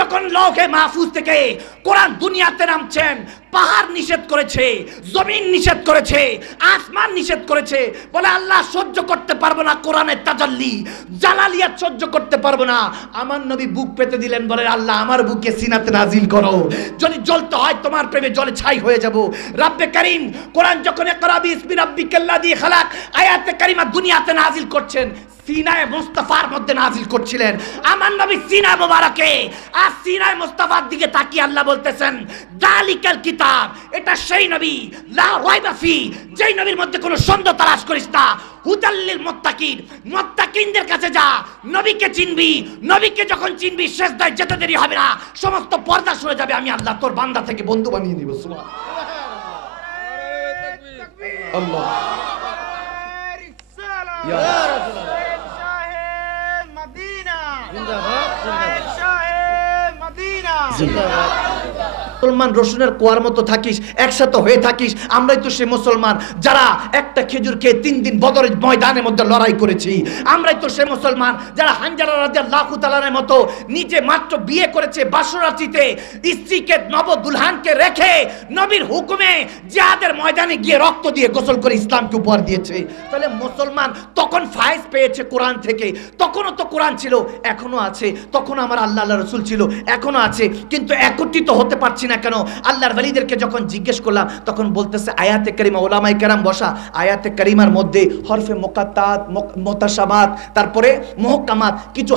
যখন লৌহে মাহফুজ থেকে কোরআন দুনিয়াতে নামছেন, পাহাড় নিষেধ করেছে, জমিন নিষেধ করেছে, আসমান নিষেধ করেছে, বলে আল্লাহ সহ্য করতে পারবো না কোরআনের তাজাল্লি, জালালিয়াত সহ্য করতে পারবো না। আমার নবী বুক পেতে দিলেন, বলে আল্লাহ আমার বুকে সিনাতে নাজিল করো, যদি জ্বলতে হয় তোমার প্রেমে জলে ছাই হয়ে যাব। রব্বে কারীম কোরআন যখন ইকরা বিসমি রাব্বিকাল্লাযী খালাক আয়াতে কারিমা দুনিয়াতে নাজিল করছেন, সিনায়ে মুস্তাফার মধ্যে নাজিল করছিলেন। আমার নবী সিনা মোবারকে আর সিনায়ে মুস্তাফার দিকে তাকিয়ে আল্লাহ বলতেছেন, যালিকাল কিতাব, এটা সেই নবী লা রাইবা ফি, যেই নবীর মধ্যে কোনো সন্দেহ তালাশ করিস না। হুদাল লিল মুত্তাকিন, মুত্তাকিনদের কাছে যা, নবীকে চিনবি, নবীকে যখন চিনবি সিজদায় যেতে দেরি হবে না, সমস্ত পর্দা সরে যাবে, আমি আল্লাহ তোর বান্দা থেকে বন্ধু বানিয়ে নিব। সুবহানাল্লাহ, আল্লাহ ইয়া রাসূলুল্লাহ, মুসলমান রসুনের কোয়ার মতো থাকিস, একসাথে হয়ে থাকিস। আমরাই তো সে মুসলমান যারা একটা খেজুর খেয়ে 3 দিন বদরের ময়দানের মধ্যে লড়াই করেছি। আমরাই তো সে মুসলমান যারা হানজালা রাদিয়াল্লাহু তাআলার মতো নিজে মাত্র বিয়ে করেছে, বাসরাতিতে স্ত্রীকে নব দুলহানকে রেখে নবীর হুকুমে জিহাদের ময়দানে গিয়ে রক্ত দিয়ে গোসল করে ইসলামকে উপহার দিয়েছে। তাহলে মুসলমান তখন ফায়েজ পেয়েছে কোরআন থেকে, তখনও তো কোরআন ছিল, এখনো আছে, তখন আমার আল্লাহ রাসূল ছিল, এখনো আছে, কিন্তু একত্রিত হতে পারছি না কেন? আল্লাহর ওলিদেরকে যখন জিজ্ঞেস করলাম তখন বলতেছে আয়াতে কারিমা, ওলামায়ে কেরাম বসা, আয়াতে কারিমার মধ্যে হরফে মুকাত্তাত, মুতাশাবাত, তারপরে মুহকামাত, কিছু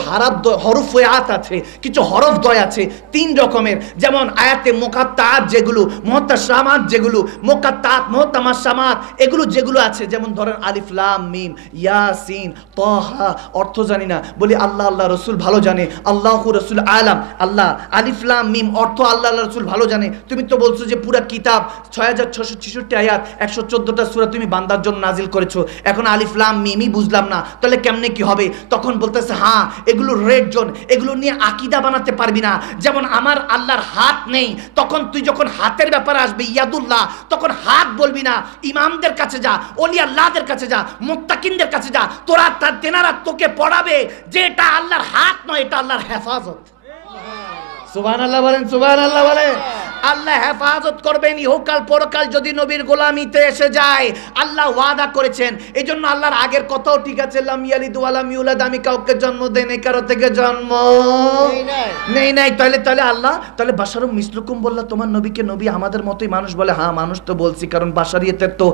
হরফ ওয়াত আছে, কিছু হরফ দ্বয় আছে, 3 রকমের। যেমন আয়াতে মুকাত্তাত যেগুলো, মুতাশামাত যেগুলো, মুকাত্তাত মুতামাশামাত এগুলো যেগুলো আছে, যেমন ধরেন আলিফ লাম মিম ইয়াসিন তাহা, অর্থ জানি না, বলি আল্লাহ আল্লাহ রাসূল ভালো জানে, আল্লাহু রাসূল আলাম। আল্লাহ আলিফ লাম মিম অর্থ আল্লাহ আল্লাহ রাসূল ভালো জানে। তুমি তো বলছো যে পুরা কিতাব 6666 আয়াত 114টা সূরা তুমি বান্দার জন্য নাজিল করেছো, এখন আলিফ লাম মিমই বুঝলাম না, তাহলে কেমনে কি হবে? তখন বলতেছে হ্যাঁ, এগুলো রেড জোন, এগুলো নিয়ে আকীদা বানাতে পারবি না। যেমন আমার আল্লাহর হাত নেই, তখন তুই যখন হাতের ব্যাপারে আসবে ইয়াদুল্লাহ, তখন হাত বলবি না। ইমামদের কাছে যা, ওলি আল্লাহদের কাছে যা, মুত্তাকিনদের কাছে যা, তেনারা তোকে পড়াবে যে এটা আল্লাহর হাত নয়, এটা আল্লাহর হেফাজত। সুবহানাল্লাহ বলেন, সুবহানাল্লাহ বলেন। আল্লাহ হেফাজত করবেন ইহকাল পরকাল যদি নবীর গোলামিতে এসে যায়। আল্লাহ ওয়াদা করেছেন, এই জন্য আল্লাহর আগের কথাও ঠিক আছে, লাম ইয়ালিদ ওয়া লাম ইউলাদ, আমি কাউকে জন্ম দেই নাই, কারো থেকে জন্ম নেই নাই। তাহলে আল্লাহ, তাহলে বাশারুম মিসলুকুম বললা, তোমার নবীকে নবী আমাদের মতোই মানুষ বলে? হ্যাঁ মানুষ তো বলছি, কারণ বাশারিয়তের তো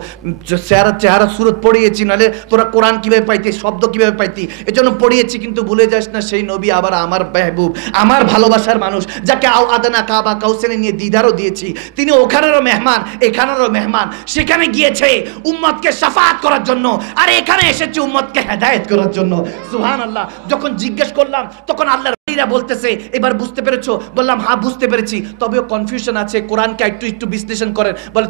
চেহারা সুরত পড়িয়েছি, নাহলে তোরা কোরআন কিভাবে পাইতি, শব্দ কিভাবে পাইতি, এজন্য পড়িয়েছি। কিন্তু ভুলে যাস না সেই নবী আবার আমার মেহবুব, আমার ভালোবাসার মানুষ, যাকে আও আদানা কাবা কাউসানে নিয়ে দিদারও দিয়েছি, তিনি ওখানেরও মেহমান, এখানেরও মেহমান। সেখানে গিয়েছে উম্মতকে শাফাআত করার জন্য, আর এখানে এসেছে উম্মতকে হেদায়েত করার জন্য। সুবহানাল্লাহ। যখন জিজ্ঞেস করলাম তখন আল্লাহর ওলিরা বলতেছে এবার বুঝতে পেরেছো? বললাম হ্যাঁ বুঝতে পেরেছি, তবেও কনফিউশন আছে, কোরআনকে একটু বিশ্লেষণ করেন। বলে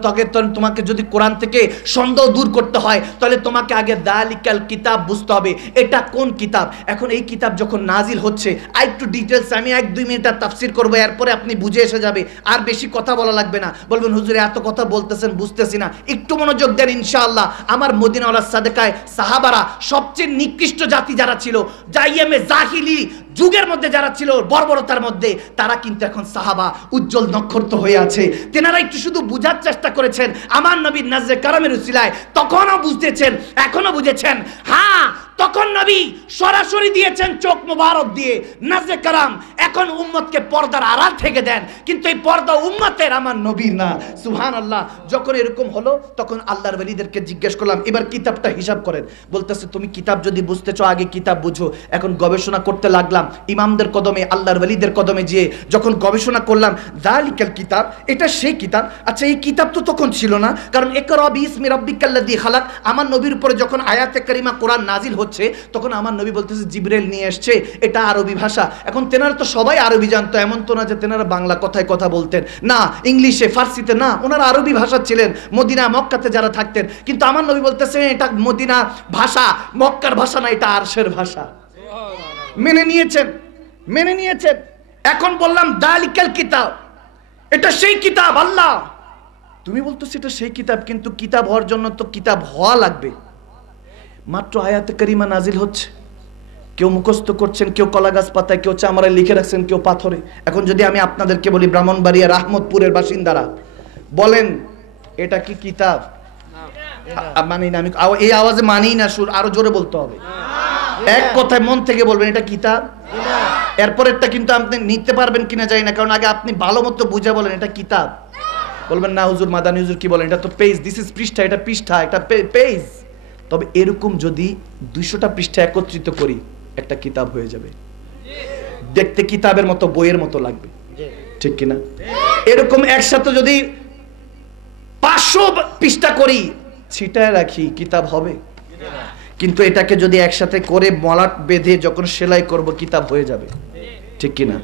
তোমাকে যদি কোরআন থেকে সন্দেহ দূর করতে হয় তাহলে তোমাকে আগে যালিকাল কিতাব বুঝতে হবে, এটা কোন কিতাব। এখন এই কিতাব যখন নাজিল হচ্ছে, আর একটু ডিটেলস আমি 1-2 মিনিট তাফসীর করবো, এরপরে আপনি বুঝে এসে যাবে, আর বেশি কথা বলা লাগবে না। বলবেন হুজুর এত কথা বলতেছেন বুঝতেছি না, একটু মনোযোগ দেন ইনশাআল্লাহ। আমার মদিনাওয়ালার সাদেকায় সাহাবারা সবচেয়ে নিকৃষ্ট জাতি যারা ছিল, জাইয়ামে জাহিলি যুগের মধ্যে যারা ছিল, বর্বরতার মধ্যে, তারা কিন্তু এখন সাহাবা উজ্জ্বল নক্ষত্র হয়ে আছে। তেনারা একটু শুধু বুঝার চেষ্টা করেছেন আমার নবীর নাজরে কারামের উসিলায়, তখনও বুঝতেছেন, এখনো বুঝেছেন। হ্যাঁ তখন নবী সরাসরি দিয়েছেন চোখ মোবারক দিয়ে নাজরে কারাম, এখন উম্মতকে পর্দার আড়াল থেকে দেন, কিন্তু এই পর্দা উম্মতের, আমার নবীর না। সুবহানাল্লাহ। যখন এরকম হলো তখন আল্লাহর ওলিদেরকে জিজ্ঞেস করলাম এবার কিতাবটা হিসাব করেন। বলতেছে তুমি কিতাব যদি বুঝতে চাও আগে কিতাব বুঝো। এখন গবেষণা করতে লাগলাম ইমামদের কদমে, আল্লাহর ওলিদের কদমে যেয়ে যখন গবেষণা করলাম, যালিকাল কিতাব, এটা সেই কিতাব। আচ্ছা এই কিতাব তো তখন ছিল না, কারণ ইকরা বিসমি রাব্বিকাল্লাযী খালাক, আমার নবীর উপরে যখন আয়াতে কারিমা কোরআন নাজিল হচ্ছে তখন আমার নবী বলতেছে জিবরাইল নিয়ে এসছে, এটা আরবি ভাষা। এখন তেনারা তো সবাই আরবি জানতো, এমন তো না যে তেনারা বাংলা কথায় কথা বলতেন, না ইংলিশে ফার্সিতে না, ওনারা আরবি ভাষা ছিলেন মদিনা মক্কাতে যারা থাকতেন। কিন্তু আমার নবী বলতেছে এটা মদিনা ভাষা, মক্কার ভাষা না, এটা আরশের ভাষা। মেনে নিয়েছেন। এখন বললাম যালিকাল কিতাব, এটা সেই কিতাব। আল্লাহ তুমি বলতেছো এটা সেই কিতাব, কিন্তু কিতাব হওয়ার জন্য তো কিতাব হওয়া লাগবে। মাত্র আয়াতে কারিমা নাজিল হচ্ছে, কেউ মুখস্থ করছেন, কেউ কলা গাছ পাতায়, কেউ চামড়ায় লিখে রাখছেন, কেউ পাথরে। এখন যদি আমি আপনাদেরকে বলি ব্রাহ্মণবাড়িয়া রাহমতপুরের বাসিন্দারা বলেন এটা কি কিতাব? মানি না, আমি এই আওয়াজে মানি না, সুর আরো জোরে বলতে হবে। এক কথায় মন থেকে বলবেন এটা কিতাব। এরপরেরটা কিন্তু আপনি নিতে পারবেন কিনা জানি না, কারণ আগে আপনি ভালো মতো বুঝে বলেন এটা কিতাব। বলবেন না হুজুর, মাদানী হুজুর কি বলেন, এটা তো পেজ, দিস ইজ পৃষ্ঠা, এটা পৃষ্ঠা, এটা পেজ। তবে এরকম যদি 200টা পৃষ্ঠা একত্রিত করি একটা কিতাব হয়ে যাবে, দেখতে কিতাবের মতো, বইয়ের মতো লাগবে, ঠিক কিনা? এরকম একসাথে যদি 500 পৃষ্ঠা করি, ছিটায় রাখি, কিতাব হবে? কিন্তু এটাকে যদি একসাথে করে মলাট বেঁধে যখন সেলাই করব, কিতাব হয়ে যাবে, ঠিক কিনা?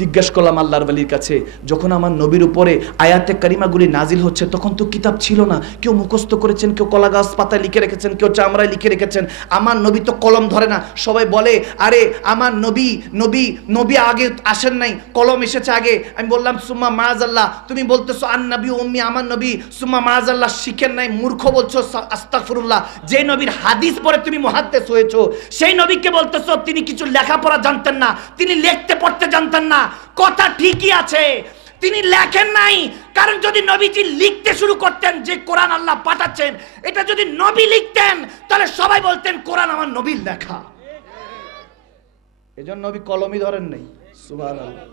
জিজ্ঞেস করলাম আল্লাহর ওয়ালির কাছে, যখন আমার নবীর উপরে আয়াতে কারিমাগুলি নাজিল হচ্ছে তখন তো কিতাব ছিল না, কেউ মুখস্থ করেছেন, কেউ কলা গাছ পাতায় লিখে রেখেছেন, কেউ চামড়ায় লিখে রেখেছেন। আমার নবী তো কলম ধরে না। সবাই বলে আরে আমার নবী নবী নবী আগে আসেন নাই, কলম এসেছে আগে। আমি বললাম সুম্মা মাআজাল্লাহ, তুমি বলতেছো আন নবী উম্মি, আমার নবী সুম্মা মাআজাল্লাহ শিখেন নাই, মূর্খ বলছো আস্তাগফিরুল্লাহ। যে নবীর হাদিস পড়ে তুমি মুহাদ্দিস হয়েছো, সেই নবীকে বলতেছো তিনি কিছু লেখাপড়া জানতেন না, তিনি লিখতে পড়তে জানতেন না। কথা ঠিকই আছে, তিনি লেখেন নাই, কারণ যদি নবীজি লিখতে শুরু করতেন যে কোরআন আল্লাহ পাঠাচ্ছেন, এটা যদি নবী লিখতেন তাহলে সবাই বলতেন কোরআন আমার নবীর লেখা। এজন্য নবী কলমই ধরেন নাই। সুবহানাল্লাহ।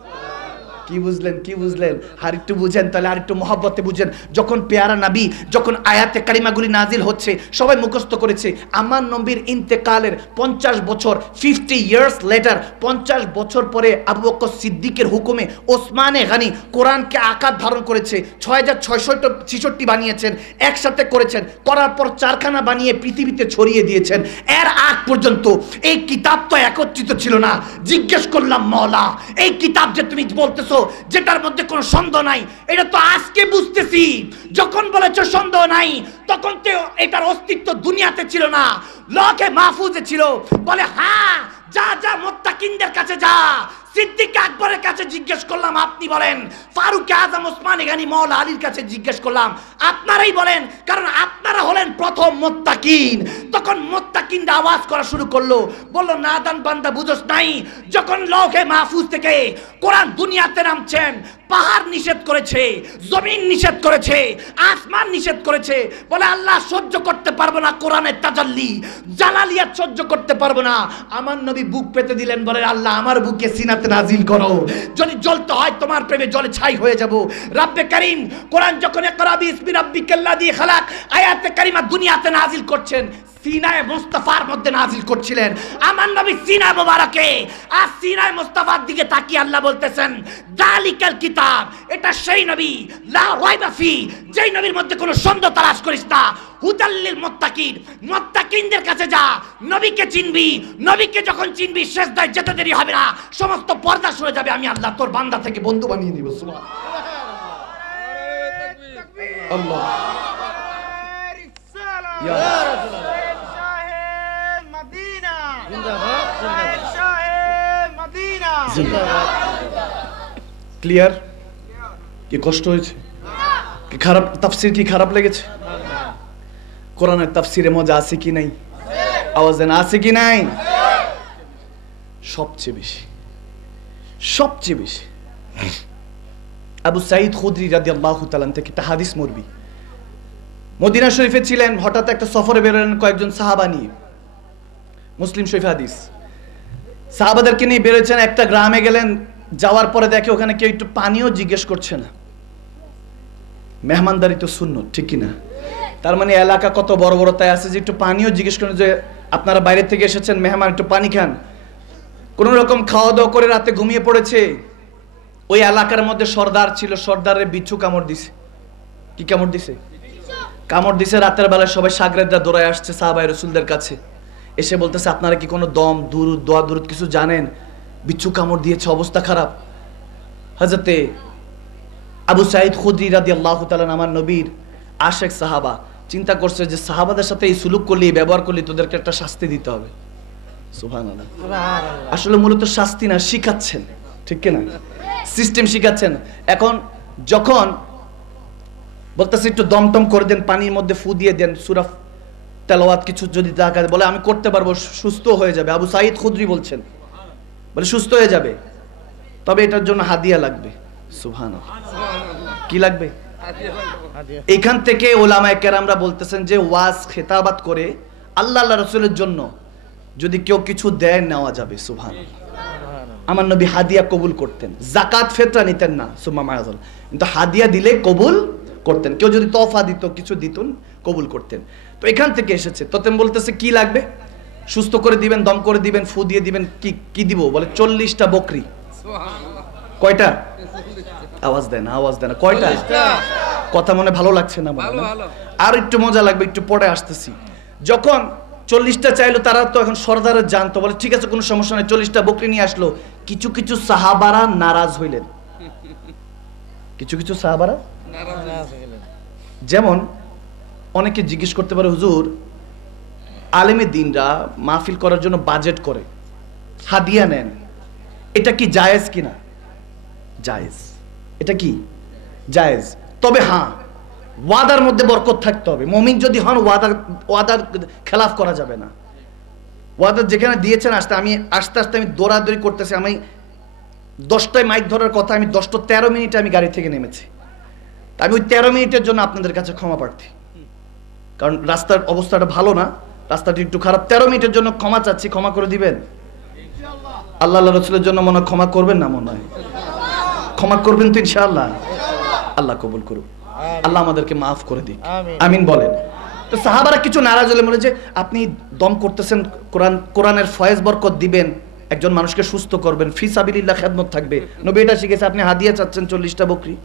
কি বুঝলেন, কি বুঝলেন? আর একটু বুঝেন তাহলে, আর একটু মহব্বতে বুঝেন। যখন পেয়ারা নবী, যখন আয়াতে কারিমাগুলি নাজিল হচ্ছে, সবাই মুখস্থ করেছে। আমার নবীর ইন্তেকালের 50 বছর, 50 ইয়ার্স লেটার, 50 বছর পরে আবু বকর সিদ্দিকের হুকুমে ওসমানে গনি কোরআনকে আকার ধারণ করেছে। 6666 বানিয়েছেন, একসাথে করেছেন, করার পর 4খানা বানিয়ে পৃথিবীতে ছড়িয়ে দিয়েছেন। এর আগ পর্যন্ত এই কিতাব তো একত্রিত ছিল না। জিজ্ঞেস করলাম মওলা, এই কিতাব যে তুমি বলতেছো যেটার মধ্যে কোনো সন্দেহ নাই, এটা তো আজকে বুঝতেছি। যখন বলেছো সন্দেহ নাই, তখন তো এটার অস্তিত্ব দুনিয়াতে ছিল না, লওহে মাহফুজে ছিল। বলে হ্যাঁ, যা যা মুত্তাকিনদের কাছে যা। সিদ্দিক আকবরের কাছে জিজ্ঞেস করলাম, আপনি বলেন। ফারুক আজম ওসমানে গনি মওলা আলীর কাছে জিজ্ঞেস করলাম, আপনারাই বলেন, কারণ আপনারা হলেন প্রথম মুত্তাকিন। তখন মুত্তাকিনরা আওয়াজ করা শুরু করলো, বলল নাদান বান্দা বুঝোস নাই, যখন লওহে মাহফুজ থেকে কোরআন দুনিয়াতে নামছেন, পাহাড় নিষেধ করেছে, জমিন নিষেধ করেছে, আসমান নিষেধ করেছে। বলে আল্লাহ সহ্য করতে পারবো না কোরআনের তাজাল্লি, জালালিয়াত সহ্য করতে পারবো না। আমার নবী বুক পেতে দিলেন, বলে আল্লাহ আমার বুকে সিনাতে নাজিল করো, যদি জ্বলতে হয় তোমার প্রেমে জলে ছাই হয়ে যাব। রব্বে কারীম কোরআন যখন ইকরা বিসমি রাব্বিকাল্লাযী খালাক আয়াতে কারিমা দুনিয়াতে নাজিল করছেন, সিনায়ে মুস্তাফার মধ্যে নাজিল করছিলেন। আমার নবী সিনা মোবারকে আর সিনায়ে মুস্তাফার দিকে তাকিয়ে আল্লাহ বলতেছেন, যালিকাল কিতাব, এটা সেই নবী, লা রাইবা ফি, যেই নবীর মধ্যে কোনো সন্দেহ তালাশ করিস না। হুদাল্লিল মুত্তাকিন, মুত্তাকিনদের কাছে যা, নবীকে চিনবি। নবীকে যখন চিনবি, সিজদায় যেতে দেরি হবে না, সমস্ত পর্দা সরে যাবে। আমি আল্লাহ তোর বান্দা থেকে বন্ধু বানিয়ে নিব। সুবহানাল্লাহ। আল্লাহ ইয়া ক্লিয়ার? কি কষ্ট হয়েছে? কি খারাপ তাফসীর, কি খারাপ লেগেছে? কোরআনের তাফসীরে মজা আছে কি নাই? আওয়াজ দেন, আছে কি নাই? সবচেয়ে বেশি, সবচেয়ে বেশি আবু সাঈদ খুদরি রাদিয়াল্লাহু তাআলা থেকে একটা হাদিস মরবি। মদিনা শরীফে ছিলেন, হঠাৎ একটা সফরে বেরোলেন কয়েকজন সাহাবা নিয়ে। মুসলিম শরীফ হাদিস। সাহাবাদেরকে নিয়ে বেরোচ্ছেন, একটা গ্রামে গেলেন, যাওয়ার পরে দেখে ওখানে কেউ একটু পানিও জিজ্ঞেস করছে না। মেহমানদারি তো সুন্নত, ঠিক কিনা? তার মানে এলাকা কত বড় বড়, তাই আছে যে একটু পানিও জিজ্ঞেস করেন যে আপনারা বাইরে থেকে এসেছেন, মেহমান একটু পানি খান। কোন রকম খাওয়া দাওয়া করে রাতে ঘুমিয়ে পড়েছে। ওই এলাকার মধ্যে সর্দার ছিল, সর্দারের বিচ্ছু কামড় দিছে। কি কামড় দিছে? কামড় দিছে। রাতের বেলায় সবাই সাগরেদরা দৌড়ায় আসছে সাহাবায়ে রাসূলদের কাছে, এসে বলতেছে আপনারা কি কোনো দম দুরুদ দোয়া দুরুদ কিছু জানেন? বিচ্ছু কামড় দিয়েছে, অবস্থা খারাপ। হযরতে আবু সাঈদ খুদরি রাদিয়াল্লাহু তাআলা আমার নবীর আশেক সাহাবা চিন্তা করছে যে সাহাবাদের সাথে এই সুলুক করলি, ব্যবহার করলি, তোদেরকে একটা শাস্তি দিতে হবে। সুবহানাল্লাহ। আসলে মূলত শাস্তি না, শিখাচ্ছেন, ঠিক কিনা? সিস্টেম শিখাচ্ছেন। এখন যখন বলতেছে একটু দমটম করে দেন, পানির মধ্যে ফু দিয়ে দেন, সূরা তেলাওয়াত কিছু যদি টাকা বলে আমি করতে পারবো, সুস্থ হয়ে যাবে। আবু সাঈদ খুদরি বলছেন, বলে সুস্থ হয়ে যাবে, তবে এটার জন্য হাদিয়া লাগবে। সুবহানাল্লাহ, কি লাগবে? এখান থেকে ওলামায়ে কেরামরা বলতেছেন যে ওয়াজ খেতাবাত করে আল্লাহ আল্লাহ রাসূলের জন্য যদি কেউ কিছু দেয় নেওয়া যাবে। সুবহানাল্লাহ। আমার নবী হাদিয়া কবুল করতেন, যাকাত ফিতরা নিতেন না, সুম্মা মায়াজল, কিন্তু হাদিয়া দিলে কবুল করতেন। কেউ যদি তোফা দিত, কিছু দিতেন, কবুল করতেন। তো এখান থেকে এসেছে। তোতেম বলতেছে কি লাগবে? সুস্থ করে দিবেন, দম করে দিবেন, ফু দিয়ে দিবেন, কি কি দিব? বলে 40টা বকরি। কয়টা? আওয়াজ দেয় না, আওয়াজ দেয় না। কয়টা? কথা মনে ভালো লাগছে না? আর একটু মজা লাগবে, একটু পরে আসতেছি। যখন 40টা চাইলো, তারা তো এখন সর্দারের জানতো, বলে ঠিক আছে কোনো সমস্যা নেই, 40টা বকরি নিয়ে আসলো। কিছু কিছু সাহাবারা নারাজ হইলেন, কিছু কিছু সাহাবারা যেমন অনেকে জিজ্ঞেস করতে পারে, হুজুর আলেমে দ্বীনরা মাহফিল করার জন্য বাজেট করে, হাদিয়া নেন, এটা কি জায়েজ কিনা? জায়েজ। এটা কি জায়েজ, তবে হ্যাঁ ওয়াদার মধ্যে বরকত থাকতে হবে। মুমিন যদি হন ওয়াদার খেলাফ করা যাবে না। ওয়াদা যেখানে দিয়েছেন, আস্তে আস্তে আমি দৌড়াদৌড়ি করতেছি। আমি 10টায় মাইক ধরার কথা, আমি 10টা 13 মিনিটে আমি গাড়ি থেকে নেমেছি। আমি ওই 13 মিনিটের জন্য আপনাদের কাছে ক্ষমা প্রার্থী, কারণ রাস্তার অবস্থাটা ভালো না, রাস্তাটি একটু খারাপ। 13 মিনিটের জন্য ক্ষমা চাচ্ছি, ক্ষমা করে দিবেন? আল্লাহ আল্লাহ রাসূলের জন্য মনে ক্ষমা করবেন না? মনে হয় ক্ষমা করবেন তো ইনশাআল্লাহ। আল্লাহ কবুল করুন, আল্লাহ আমাদেরকে মাফ করে দিক, আমিন বলেন। তো সাহাবারা কিছু নারাজ হলে বলে যে আপনি দম করতেছেন, কোরআনের ফয়েজ বরকত দিবেন, একজন মানুষকে সুস্থ করবেন, ফি সাবিলিল্লাহ খেদমত থাকবে, নবী এটা শিখেছে, আপনি হাদিয়া চাচ্ছেন 40টা বকরি।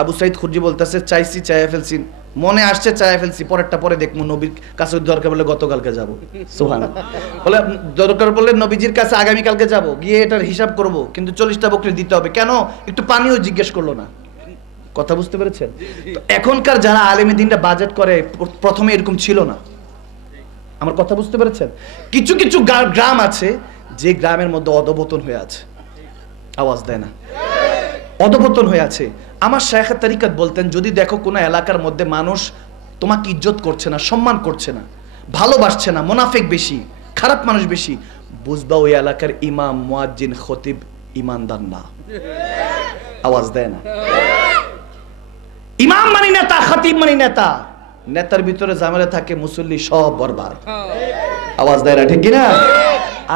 আবু সাঈদ খুরজি বলতেছে চাইছি, চাইয়া ফেলছি, মনে আসছে চাইয়া ফেলছি, পরেরটা পরে দেখবো, নবীর কাছে দরকার বলে গতকালকে যাবো। সুবহানাল্লাহ। বলে দরকার বললে নবীজির কাছে আগামীকালকে যাব, গিয়ে এটার হিসাব করব, কিন্তু 40টা বকরি দিতে হবে। কেন? একটু পানিও জিজ্ঞেস করলো না। কথা বুঝতে পেরেছেন? এখনকার যারা আলেমে দ্বীনরা বাজেট করে, প্রথমে এরকম ছিল না। আমার কথা বুঝতে পেরেছেন? কিছু কিছু গ্রাম আছে যে গ্রামের মধ্যে অধপতন হয়ে আছে, আওয়াজ দেয় না, অধপতন হয়ে আছে। আমার শায়খ তরিকত বলতেন, যদি দেখো কোনো এলাকার মধ্যে মানুষ তোমাকে ইজ্জত করছে না, সম্মান করছে না, ভালোবাসছে না, মুনাফিক বেশি, খারাপ মানুষ বেশি, বুঝবা ওই এলাকার ইমাম, মুয়াজ্জিন, খতিব ইমানদার না। আওয়াজ দেয় না। ইমাম মানে নেতা, খতিব মানে নেতা, নেতার ভিতরে ঝামেলা থাকে, মুসল্লি সব বরবাদ। আওয়াজ দেয় না, ঠিক কিনা?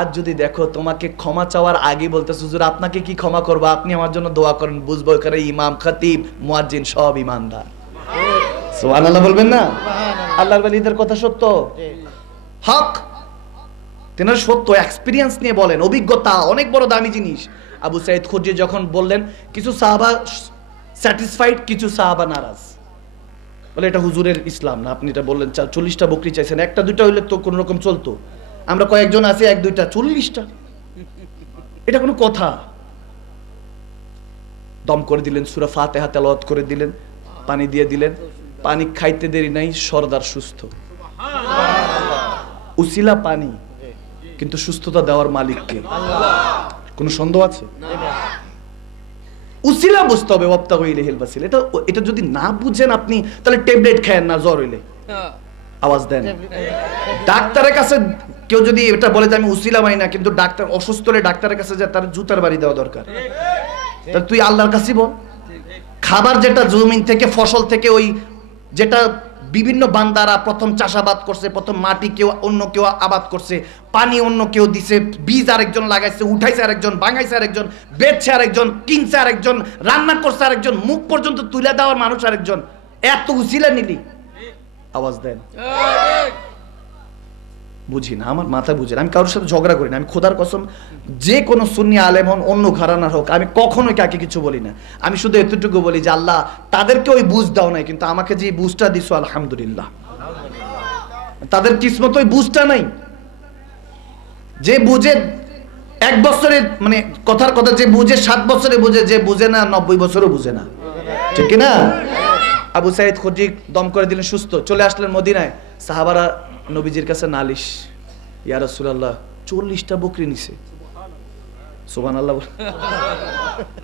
আজ যদি দেখো তোমাকে ক্ষমা চাওয়ার আগে বলতেছে, হুজুর আপনাকে কি ক্ষমা করবো, আপনি আমার জন্য দোয়া করেন, বুঝবো এখানে ইমাম, খতিব, মুয়াজ্জিন সব ইমানদার। সুবহানাল্লাহ বলবেন না? আল্লাহর ওয়ালিদের কথা সত্য, হক, তেনার সত্য, এক্সপেরিয়েন্স নিয়ে বলেন, অভিজ্ঞতা অনেক বড় দামি জিনিস। আবু সাঈদ খুরজি যখন বললেন, কিছু সাহাবা স্যাটিসফাইড, কিছু সাহাবা নারাজ, বলে এটা হুজুরের ইসলাম না, আপনি এটা বললেন 40টা বকরি চাইছেন, একটা দুইটা হইলে তো কোন রকম চলতো, আমরা কয়েকজন আছি, 1-2টা, 40টা, এটা কোনো কথা? দম করে দিলেন, সূরা ফাতিহা তেলাওয়াত করে দিলেন, পানি দিয়ে দিলেন, পানি খাইতে দেরি নাই, সর্দার সুস্থ। উসিলা পানি, কিন্তু সুস্থতা দেওয়ার মালিক কে? কোনো সন্দেহ আছে? উসিলা বুঝতে হবে, ওয়াবতাগু ইলাইহিল ওয়াসিলা। এটা যদি না বুঝেন আপনি, তাহলে ট্যাবলেট খায়েন না জ্বর হইলে। আওয়াজ দেন। ডাক্তারের কাছে কেউ যদি এটা বলে যে আমি উসিলা মানি না, কিন্তু ডাক্তার অসুস্থ হলে ডাক্তারের কাছে যায়, তার জুতার বাড়ি দেওয়া দরকার। তাহলে তুই আল্লাহর কাছে বল। খাবার যেটা জমিন থেকে, ফসল থেকে, ওই যেটা বিভিন্ন বান্দারা প্রথম চাষাবাদ করছে, প্রথম মাটি কেউ অন্য কেউ আবাদ করছে, পানি অন্য কেউ দিছে, বীজ আরেকজন লাগাইছে, উঠাইছে আরেকজন, ভাঙাইছে আরেকজন, বেচছে আরেকজন, কিনছে আরেকজন, রান্না করছে আরেকজন, মুখ পর্যন্ত তুলে দেওয়ার মানুষ আরেকজন, এত উসিলা নিলি। আওয়াজ দেন। বুঝি না, আমার মাথা বুঝে না, আমি কারোর সাথে ঝগড়া করি না, আমি খোদার কসম, যে কোনো সুন্নি আলেম হন, অন্য ঘরানার হোক, আমি কখনোই কাকে কিছু বলি না। আমি শুধু এতটুকু বলি যে আল্লাহ তাদেরকে ওই বুঝ দাও নাই, কিন্তু আমাকে যে বুঝটা দিছো আলহামদুলিল্লাহ। তাদের কিসমত ওই বুঝটা নাই, যে বুঝে 1 বছরে, মানে কথার কথা, যে বুঝে 7 বছরে বুঝে, যে বুঝে না 90 বছরও বুঝে না, ঠিক কিনা? আবু সাঈদ খুরজি দম করে দিলেন, সুস্থ। চলে আসলেন মদিনায়, সাহাবারা নবীজির কাছে নালিশ, ইয়া রাসূলুল্লাহ 40টা বকরি নিছে। সুবহানাল্লাহ।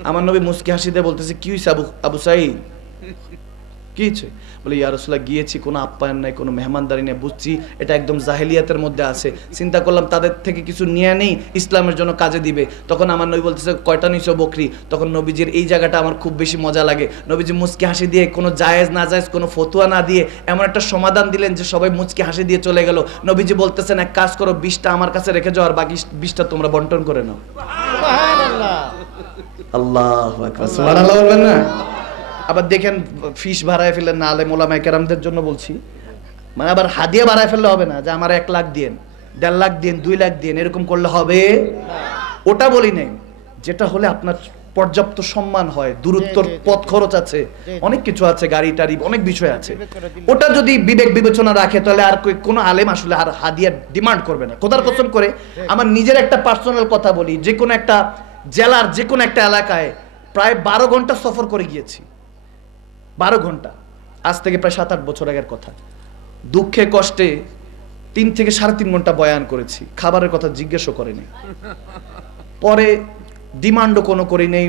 আমার নবী মুস্কি হাসি দিয়ে বলতেছে, কি হইছে আবু সাঈদ, গিয়েছে? বলে ইয়া রাসূলুল্লাহ গিয়েছি, কোনো আপ্যায়ন নাই, কোনো মেহমানদারি নেই। বুঝছি এটা একদম জাহেলিয়াতের মধ্যে আছে, চিন্তা করলাম তাদের থেকে কিছু নিয়ে নেই, ইসলামের জন্য কাজে দিবে। তখন আমার নবী বলতেছে কয়টা নিছো বকরি? তখন নবীজির এই জায়গাটা আমার খুব বেশি মজা লাগে। নবীজি মুচকি হাসি দিয়ে কোনো জায়েজ না জায়েজ কোনো ফতোয়া না দিয়ে এমন একটা সমাধান দিলেন যে সবাই মুচকি হাসি দিয়ে চলে গেল। নবীজি বলতেছেন এক কাজ করো, 20টা আমার কাছে রেখে যাও আর বাকি 20টা তোমরা বন্টন করে নাও। আল্লাহু আকবার, সুবহানাল্লাহ বলবেন না? আবার দেখেন ফিস বাড়ায় ফেললেন না, আলেম ওলামায়ে কেরামদের জন্য বলছি, মানে আবার হাদিয়া বাড়ায় ফেললে হবে না যে আমার 1 লাখ দিন, 1.5 লাখ দিন, 2 লাখ দিন, এরকম করলে হবে? ওটা বলি নাই। যেটা হলে আপনার পর্যাপ্ত সম্মান হয়, দূরত্বর পথ খরচ আছে, অনেক কিছু আছে, গাড়ি টাড়ি অনেক বিষয় আছে, ওটা যদি বিবেক বিবেচনা রাখে তাহলে আর কোনো আলেম আসলে আর হাদিয়া ডিমান্ড করবে না। খোদার কসম করে আমার নিজের একটা পার্সোনাল কথা বলি, যে কোনো একটা জেলার যে কোনো একটা এলাকায় প্রায় 12 ঘন্টা সফর করে গিয়েছি, 12 ঘন্টা, আজ থেকে প্রায় 7-8 বছর আগের কথা। দুঃখে কষ্টে 3 থেকে 3.5 ঘন্টা বয়ান করেছি, খাবারের কথা জিজ্ঞেসও করিনি, পরে ডিমান্ডও কোনো করি নেই,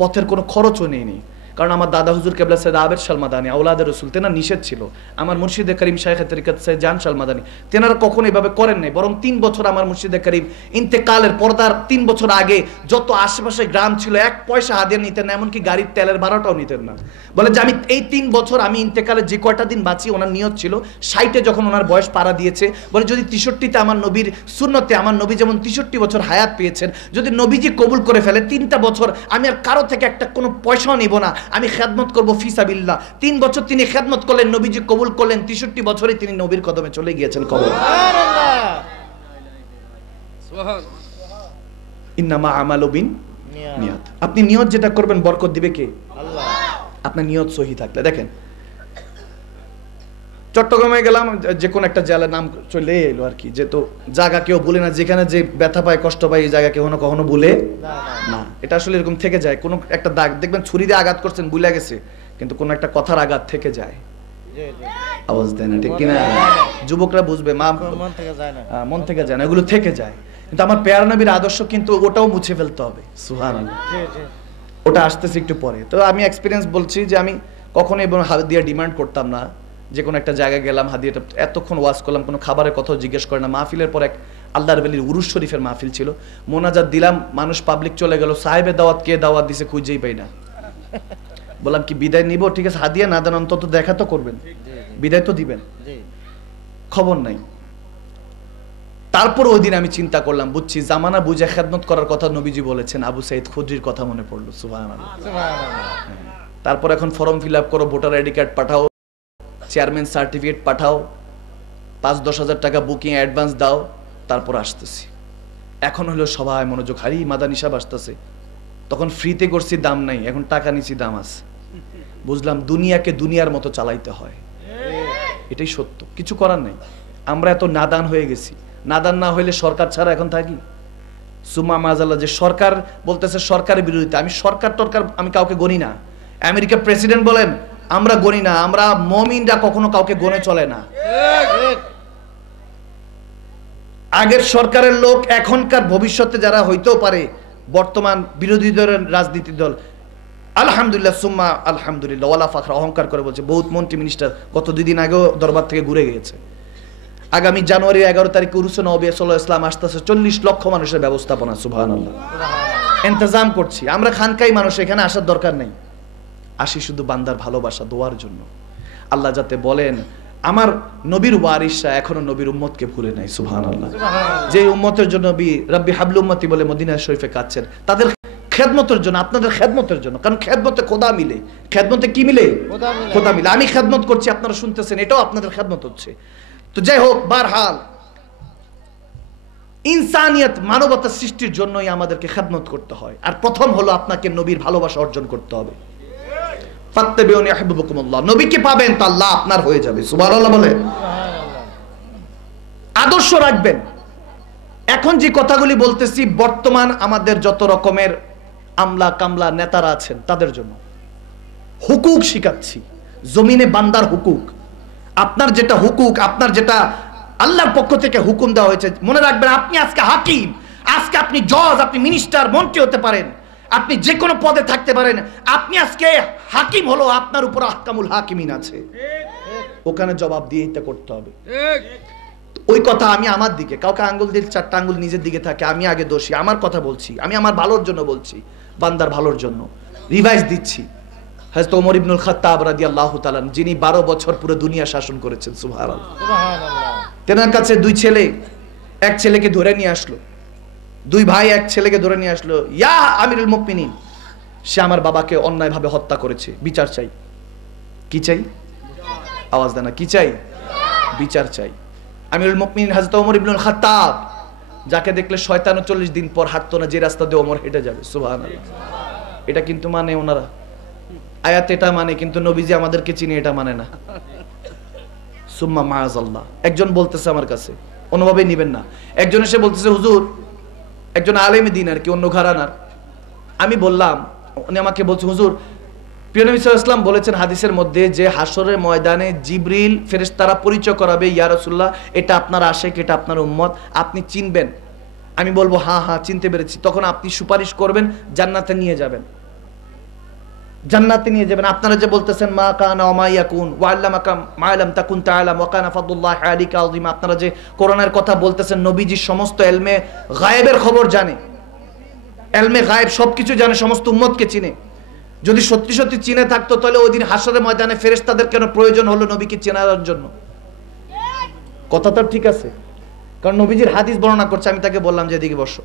পথের কোনো খরচও নেই নেই। কারণ আমার দাদা হুজুর কেবলা সৈয়দ আবেদ শাহ মাদানী আওলাদের রাসূল, তেনার নিষেধ ছিল। আমার মুর্শিদে করিম শাইখে তরিকত সৈয়দ জান শাহ মাদানী তেনারা কখনো এভাবে করেন নাই, বরং 3 বছর আমার মুর্শিদে করিম ইন্তেকালের পর্দার 3 বছর আগে যত আশেপাশে গ্রাম ছিল 1 পয়সা হাদিয়া নিতেন না, এমনকি গাড়ির তেলের ভাড়াটাও নিতেন না। বলে যে আমি এই 3 বছর আমি ইন্তেকালে যে কয়টা দিন বাঁচি, ওনার নিয়ত ছিল 60-এ যখন ওনার বয়স পাড়া দিয়েছে, বলে যদি 63-তে আমার নবীর সুন্নতে, আমার নবী যেমন 63 বছর হায়াত পেয়েছেন, যদি নবীজি কবুল করে ফেলে 3টা বছর আমি আর কারো থেকে একটা কোনো পয়সাও নিব না, আমি খেদমত করব ফিসাবিল্লাহ। 3 বছর তিনি খেদমত করলেন, নবীজি কবুল করলেন, 63 বছরে তিনি নবীর কদমে চলে গিয়েছেন কবর। ইন্নামা আমালু বিন নিয়ত। আপনি নিয়ত যেটা করবেন বরকত দিবে কে? আল্লাহ। আপনার নিয়ত সহি থাকলে। দেখেন চট্টগ্রামে গেলাম, যে কোন একটা জেলার নাম চলে এলো আর কি, যে তো জায়গা কেউ ভুলে না, যেখানে যে ব্যথা পায় কষ্ট পায় এই জায়গা কেউ কখনো ভুলে না। এটা আসলে এরকম থেকে যায়, কোনো একটা দাগ দেখবেন ছুরি দিয়ে আঘাত করছেন ভুলে গেছে, কিন্তু কোনো একটা কথার আঘাত থেকে যায়, আওয়াজ দেয় না, ঠিক কিনা? যুবকরা বুঝবে, মন থেকে যায় না, এগুলো থেকে যায়। কিন্তু আমার পেয়ারা নবীর আদর্শ কিন্তু ওটাও মুছে ফেলতে হবে, সুবহানাল্লাহ। ওটা আসতেছে একটু পরে। তো আমি এক্সপিরিয়েন্স বলছি যে আমি কখনো এবং হাদিয়া ডিমান্ড করতাম না। যে কোনো একটা জায়গায় গেলাম, হাদিয়াটা এতক্ষণ ওয়াজ করলাম, কোনো খাবারের কথাও জিজ্ঞেস করে না। মাহফিলের পর এক আল্লাহর ওলির উরুস শরীফের মাহফিল ছিল, মোনাজাত দিলাম, মানুষ পাবলিক চলে গেল, সাহেবের দাওয়াত কে দাওয়াত দিছে খুঁজেই পাই না। বললাম কি বিদায় নিব? ঠিক আছে, হাদিয়া না দেন অন্তত দেখা তো করবেন, বিদায় তো দিবেন, খবর নাই। তারপর ওই দিন আমি চিন্তা করলাম, বুঝছি জামানা বুঝে খেদমত করার কথা নবীজি বলেছেন। আবু সাইদ খুদরির কথা মনে পড়লো, সুবহানাল্লাহ। তারপর এখন ফর্ম ফিল আপ করো, ভোটার আইডি কার্ড পাঠাও, চেয়ারম্যান সার্টিফিকেট পাঠাও, 5-10 হাজার টাকা বুকিং অ্যাডভান্স দাও, তারপর আসতেছি। এখন হলো সবাই মনোযোগ, হারি মাদানী সাহেব আসতেছে। তখন ফ্রিতে করছি, দাম নাই, এখন টাকা নিছি, দাম আছে। বুঝলাম দুনিয়াকে দুনিয়ার মতো চালাইতে হয়, এটাই সত্য, কিছু করার নাই। আমরা এত নাদান হয়ে গেছি, নাদান না হইলে সরকার ছাড়া এখন থাকি। সুমা মাজাল্লাহ, যে সরকার বলতেছে সরকারের বিরোধিতা, আমি সরকার টরকার আমি কাউকে গণি না। আমেরিকা প্রেসিডেন্ট বলেন, আমরা গণি না, আমরা মুমিনরা কখনো কাউকে গণে চলে না। আগের সরকারের লোক, এখনকার ভবিষ্যতে যারা হইতেও পারে বর্তমান বিরোধী দলের রাজনীতি দল, আলহামদুলিল্লাহ সুম্মা আলহামদুলিল্লাহ, ওয়ালা ফাখরা, অহংকার করে বলছে। বহুত মন্ত্রী মিনিস্টার গত 2 দিন আগেও দরবার থেকে ঘুরে গিয়েছে। আগামী জানুয়ারি 11 তারিখে উরুসে নবী সাল্লাল্লাহু আলাইহি ওয়াসাল্লাম আসতেছে, 40 লক্ষ মানুষের ব্যবস্থাপনা, সুবহানাল্লাহ, ইন্তজাম করছি। আমরা খানকাই মানুষ, এখানে আসার দরকার নেই, আসি শুধু বান্দার ভালোবাসা দোয়ার জন্য। আল্লাহ যাতে বলেন আমার নবীর ওয়ারিসরা এখনো নবীর উম্মতকে ভুলে নাই, সুবহানাল্লাহ। যে উম্মতের জন্য নবী রব্বি হাবলু উম্মতি বলে মদিনা শরীফে কাঁদছেন, তাদের খেদমতের জন্য, আপনাদের খেদমতের জন্য। কারণ খেদমতে খোদা মিলে, খেদমতে কি মিলে? খোদা মিলে। আমি খেদমত করছি, আপনারা শুনতেছেন, এটাও আপনাদের খেদমত হচ্ছে। তো যাই হোক, বারহাল ইনসানিয়ত, মানবতা সৃষ্টির জন্যই আমাদেরকে খেদমত করতে হয়। আর প্রথম হলো আপনাকে নবীর ভালোবাসা অর্জন করতে হবে। ফাত্তাবিউনি আহবিবুকুমুল্লাহ, নবীকে পাবেন তো আল্লাহ আপনার হয়ে যাবে, সুবহানাল্লাহ বলে। আদর্শ রাখবেন। এখন যে কথাগুলি বলতেছি বর্তমান আমাদের যত রকমের আমলা কামলা নেতারা আছেন তাদের জন্য। হুকুক শিখাচ্ছি, জমিনে বান্দার হুকুক। আপনার যেটা হুকুক, আপনার যেটা আল্লাহর পক্ষ থেকে হুকুম দেওয়া হয়েছে, মনে রাখবেন আপনি আজকে হাকিম, আজকে আপনি জজ, আপনি মিনিস্টার, মন্ত্রী হতে পারেন, আপনি যে কোনো পদে থাকতে পারেন, আপনি আজকে হাকিম হলো, আপনার উপর আহকামুল হাকিমিন আছে, ওখানে জবাব দিয়ে এটা করতে হবে। ওই কথা আমি আমার দিকে, কাউকে আঙ্গুল দিলে 4টা আঙ্গুল নিজের দিকে থাকে, আমি আগে দোষী, আমার কথা বলছি, আমি আমার ভালোর জন্য বলছি, বান্দার ভালোর জন্য রিভাইজ দিচ্ছি। হযরত ওমর ইবনুল খাত্তাব রাদিয়াল্লাহু তাআলা, যিনি 12 বছর পুরো দুনিয়া শাসন করেছেন, সুবহানাল্লাহ, তেনার কাছে 2 ছেলে, এক ছেলেকে ধরে নিয়ে আসলো, 2 ভাই এক ছেলেকে ধরে নিয়ে আসলো, ইয়া আমিরুল মুমিনিন, সে আমার বাবাকে অন্যায়ভাবে হত্যা করেছে, বিচার চাই। কি চাই? আওয়াজ দেন না, কি চাই? বিচার চাই। আমিরুল মুমিনিন হযরত ওমর ইবনুল খাত্তাব, যাকে দেখলে শয়তানও 40 দিন পর হাঁটতো না, যে রাস্তা দিয়ে ওমর হেঁটে যাবে, সুবহানাল্লাহ। এটা কিন্তু মানে ওনারা আয়াত, এটা মানে, কিন্তু নবীজি আমাদেরকে চিনি এটা মানে না। সুম্মা মাআযাল্লাহ। একজন বলতেছে আমার কাছে, অনুভাবে নিবেন না, একজন এসে বলতেছে, হুজুর, একজন আলেম দ্বীন আর কি, অন্য ঘরানার। আমি বললাম, উনি আমাকে বলছে, হুজুর, প্রিয় নবী সাল্লাল্লাহু আলাইহি ওয়াসাল্লাম বলেছেন হাদিসের মধ্যে যে হাসরের ময়দানে জিবরিল ফেরেশতারা পরিচয় করাবে, ইয়া রাসূলুল্লাহ, এটা আপনার আশিক, এটা আপনার উম্মত, আপনি চিনবেন। আমি বলবো, হ্যাঁ হ্যাঁ চিনতে পেরেছি। তখন আপনি সুপারিশ করবেন, জান্নাতে নিয়ে যাবেন, জান্নাতে নিয়ে যাবেন। আপনারা যে বলতেছেন মা কানা ওয়া মা ইয়াকুন ওয়া আল্লামাকা মা লাম তাকুন তাআলাম ওয়া কানা ফাদলুল্লাহি আলাইকা আযীমা, আপনারা যে কোরআনের কথা বলতেছেন, নবীজি সমস্ত ইলমে গায়েবের খবর জানে, ইলমে গায়েব সবকিছু জানে, সমস্ত উম্মতকে চিনে। যদি সত্যি সত্যি চিনে থাকতো, তাহলে ওই দিন হাসরের ময়দানে ফেরেশতাদের কেন প্রয়োজন হলো নবীকে চেনার জন্য? কথাটা ঠিক আছে, কারণ নবীজির হাদিস বর্ণনা করছে। আমি তাকে বললাম যে এদিকে বসো।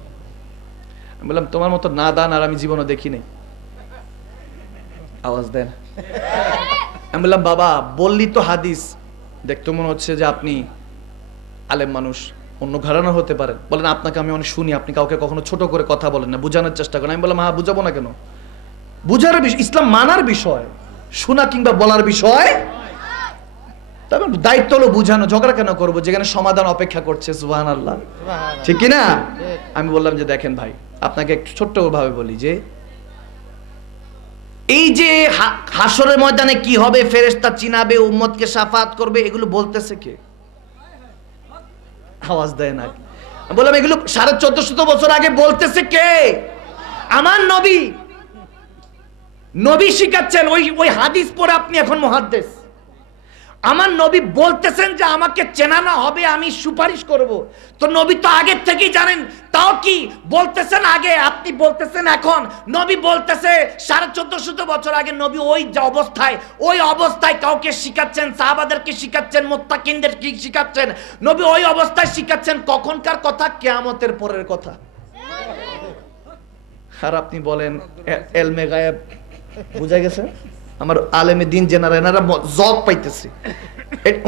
আমি বললাম, তোমার মতো নাদান আর আমি জীবনে দেখি নাই। আওয়াজ দেন। আমি বললাম, বাবা বললি তো হাদিস, দেখতে মনে হচ্ছে যে আপনি আলেম মানুষ, অন্য ঘরানা হতে পারেন। বলেন, আপনাকে আমি অনেক শুনি, আপনি কাউকে কখনো ছোট করে কথা বলেন না, বোঝানোর চেষ্টা করেন। আমি বললাম, হ্যাঁ, বুঝাবো না কেন? বুঝার বিষয়, ইসলাম মানার বিষয়, শোনা কিংবা বলার বিষয়। তবে দায়িত্ব হলো বুঝানো। ঝগড়া কেন করবো যেখানে সমাধান অপেক্ষা করছে? সুবহানাল্লাহ, ঠিক কি না? আমি বললাম যে দেখেন ভাই, আপনাকে একটু ছোট্ট ভাবে বলি যে এই যে হাসরের ময়দানে কি হবে, ফেরেশতা চিনাবে, উম্মতকে শাফাআত করবে, এগুলো বলতেছে কে? আওয়াজ দেয় না। বললাম, এগুলো 1450 বছর আগে বলতেছে কে? আমার নবী। নবী শিখাচ্ছেন, ওই হাদিস পড়ে আপনি এখন মুহাদ্দিস। আমার নবী বলতেছেন যে আমাকে চেনানো হবে, আমি সুপারিশ করব। তো নবী তো আগে থেকেই জানেন, তাও কি বলতেছেন আগে, আপনি বলতেছেন এখন। নবী বলতেছে 1450 বছর আগে। নবী ওই অবস্থায় কাউকে শিখাচ্ছেন, সাহাবাদেরকে শিখাচ্ছেন, মুত্তাকিনদের কি শিখাচ্ছেন? নবী ওই অবস্থায় শিখাচ্ছেন। কখনকার কথা? কিয়ামতের পরের কথা। আর আপনি বলেন ইলমে গায়েব। বুঝা গেছে? আমার আলেমে দিন জেনারা, এনারা জগ পাইতেছে,